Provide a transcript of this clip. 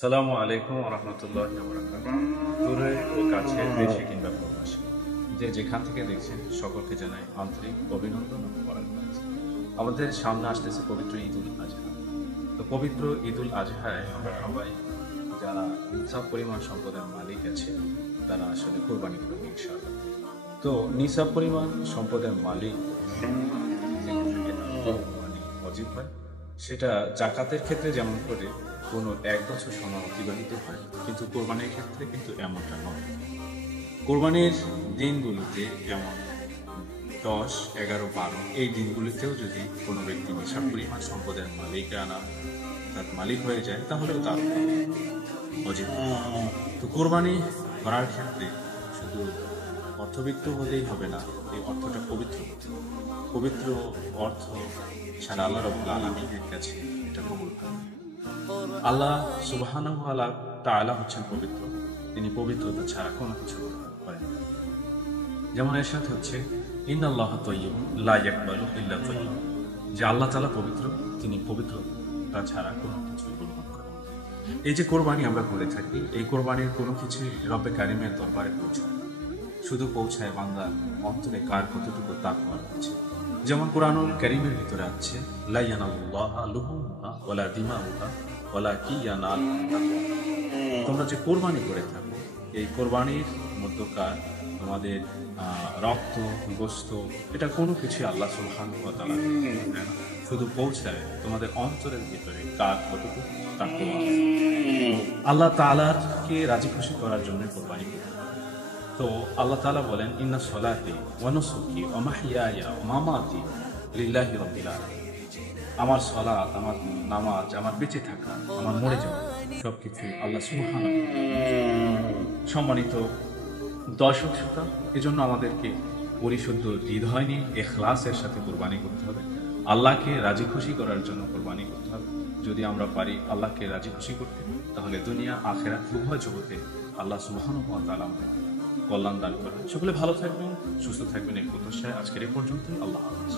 সালামু আলাইকুম রহমতুল্লাহি ওয়া বারাকাতুহু। দূরে ও কাছে, দেশে কিংবা প্রবাসে, যে যেখান থেকে দেখছেন সকলকে জানাই আন্তরিক অভিনন্দন ও মোবারকবাদ। আমাদের সামনে আসতেছে পবিত্র ঈদুল আজহা। তো পবিত্র ঈদুল আজহায় আমরা সবাই যারা নিসাব পরিমাণ সম্পদের মালিক আছে তারা আসলে কোরবানি করবে ইনশাআল্লাহ। তো নিসাব পরিমাণ সম্পদের মালিক কোরবানি ওয়াজিব হয়। সেটা জাকাতের ক্ষেত্রে যেমন করে কোনো এক বছর সময় অতিবাহিত হয়, কিন্তু কোরবানির ক্ষেত্রে কিন্তু এমনটা নয়। কোরবানির দিনগুলোতে যেমন 10, 11, 12 এই দিনগুলিতেও যদি কোনো ব্যক্তি নিসাব পরিমাণ সম্পদের মালিকানা অর্থাৎ মালিক হয়ে যায় তাহলেও তার অজিব। তো কোরবানি করার ক্ষেত্রে শুধু অর্থবিত্ত হলেই হবে না, এই অর্থটা পবিত্র হতে হবে। পবিত্র অর্থ ছাড়া আল্লাহ রাব্বুল আলামিনের কাছে এটা কবুল হয় না। আল্লাহ সুবহানাহু ওয়া তাআলা হচ্ছেন পবিত্র, তিনি পবিত্রতা ছাড়া কোনো কিছু করেন না। যেমন এর সাথে হচ্ছে ইন্নাল্লাহা তাইয়্যিবুন লা ইয়াকবালু ইল্লা তাইয়্যিব, যে আল্লাহ তাআলা পবিত্র, তিনি পবিত্রতা ছাড়া কোনো কিছু গ্রহণ করেন না। এই যে কোরবানি আমরা করে থাকি, এই কোরবানির কোনো কিছুই রব্বে কারিমের দরবারে পৌঁছায় না, শুধু পৌঁছায় বান্দার অন্তরে কার কতটুকু তাকওয়া আছে। যেমন কুরআনুল কারীমের ভিতরে আছে লা ইয়ানালুল্লাহা লুহুমুহা ওয়ালা দিমাউহা ওয়ালাকিন ইয়ানালুহু তাকওয়া। তোমরা যে কোরবানি করে থাকো, এই কোরবানির মধ্যকার তোমাদের রক্ত, গোশত, এটা কোনো কিছু আল্লাহ সুবহানাহু ওয়া তাআলা দেয় না, শুধু পৌঁছায় তোমাদের অন্তরের ভিতরে কার কতটুকু তাকওয়া আছে। আল্লাহ তাআলাকে রাজি খুশি করার জন্য কোরবানি করতে হয়। তো আল্লাহ তাআলা বলেন ইন্না সলাতি ওয়া নুসুকি ওয়া মাহইয়ায়া ওয়া মামাতি লিল্লাহি রাব্বিল আলামিন। আমার সলাত, আমার নামাজ, আমার বেঁচে থাকা, আমার মরে যাওয়া সবকিছু আল্লাহ সুবহানাহু ওয়া তাআলা। সম্মানিত দর্শক শ্রোতা, এজন্য আমাদেরকে পরিশুদ্ধ হৃদয় নিয়ে ইখলাসের সাথে কোরবানি করতে হবে। আল্লাহকে রাজি খুশি করার জন্য কোরবানি করতে হবে। যদি আমরা পারি আল্লাহকে রাজি খুশি করতে, তাহলে দুনিয়া আখিরাত উভয় জগতে আল্লাহ সুবহানাহু ওয়া তাআলা আমাদের কল্যাণ দান করবেন। সকলে ভালো থাকবেন, সুস্থ থাকবেন, এই প্রত্যাশায় আজকের এই পর্যন্তই। আল্লাহ হাফেজ।